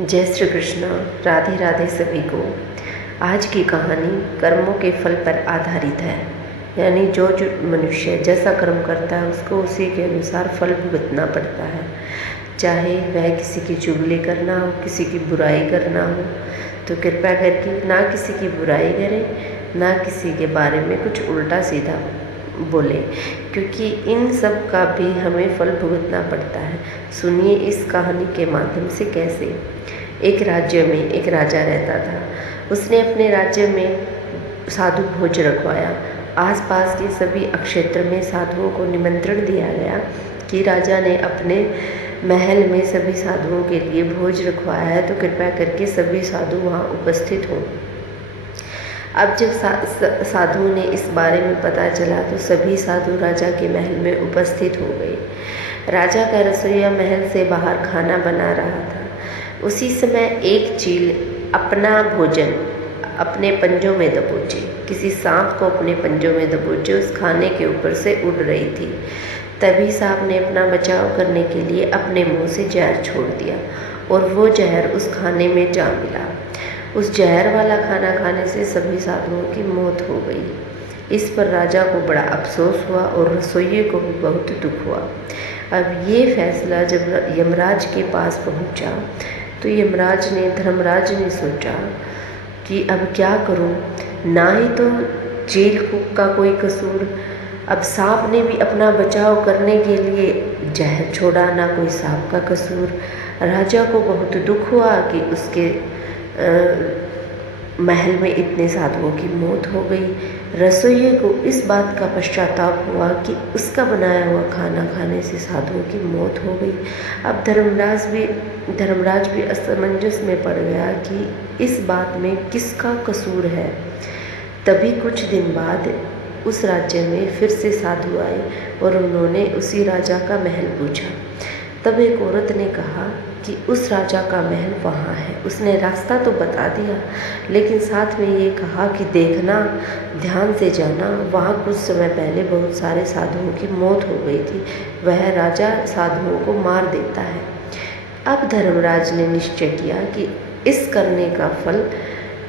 जय श्री कृष्ण। राधे राधे सभी को। आज की कहानी कर्मों के फल पर आधारित है। यानी जो मनुष्य जैसा कर्म करता है उसको उसी के अनुसार फल भुगतना पड़ता है। चाहे वह किसी की चुगली करना हो, किसी की बुराई करना हो, तो कृपया करके ना किसी की बुराई करें, ना किसी के बारे में कुछ उल्टा सीधा बोले, क्योंकि इन सब का भी हमें फल भुगतना पड़ता है। सुनिए इस कहानी के माध्यम से कैसे। एक राज्य में एक राजा रहता था। उसने अपने राज्य में साधु भोज रखवाया। आसपास के सभी क्षेत्र में साधुओं को निमंत्रण दिया गया कि राजा ने अपने महल में सभी साधुओं के लिए भोज रखवाया है, तो कृपया करके सभी साधु वहाँ उपस्थित हों। अब जब साधुओं ने इस बारे में पता चला तो सभी साधु राजा के महल में उपस्थित हो गए। राजा का रसोइया महल से बाहर खाना बना रहा था। उसी समय एक चील अपना भोजन अपने पंजों में दबोचे, किसी सांप को अपने पंजों में दबोचे उस खाने के ऊपर से उड़ रही थी। तभी सांप ने अपना बचाव करने के लिए अपने मुंह से जहर छोड़ दिया और वो जहर उस खाने में जा मिला। उस जहर वाला खाना खाने से सभी साधुओं की मौत हो गई। इस पर राजा को बड़ा अफसोस हुआ और रसोइये को भी बहुत दुख हुआ। अब ये फैसला जब यमराज के पास पहुंचा तो यमराज ने धर्मराज ने सोचा कि अब क्या करूं, ना ही तो चील का कोई कसूर, अब सांप ने भी अपना बचाव करने के लिए जहर छोड़ा, ना कोई सांप का कसूर। राजा को बहुत दुख हुआ कि उसके महल में इतने साधुओं की मौत हो गई। रसोइये को इस बात का पश्चाताप हुआ कि उसका बनाया हुआ खाना खाने से साधुओं की मौत हो गई। अब धर्मराज भी असमंजस में पड़ गया कि इस बात में किसका कसूर है। तभी कुछ दिन बाद उस राज्य में फिर से साधु आए और उन्होंने उसी राजा का महल पूछा। तब एक औरत ने कहा कि उस राजा का महल वहाँ है। उसने रास्ता तो बता दिया, लेकिन साथ में ये कहा कि देखना, ध्यान से जाना, वहाँ कुछ समय पहले बहुत सारे साधुओं की मौत हो गई थी। वह राजा साधुओं को मार देता है। अब धर्मराज ने निश्चय किया कि इस करने का फल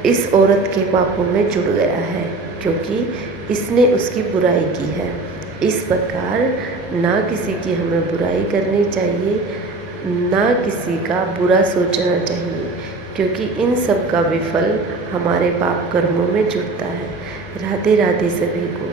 इस औरत के पापों में जुड़ गया है, क्योंकि इसने उसकी बुराई की है। इस प्रकार ना किसी की हमें बुराई करनी चाहिए, ना किसी का बुरा सोचना चाहिए, क्योंकि इन सब का विफल हमारे पाप कर्मों में जुड़ता है। राधे राधे सभी को।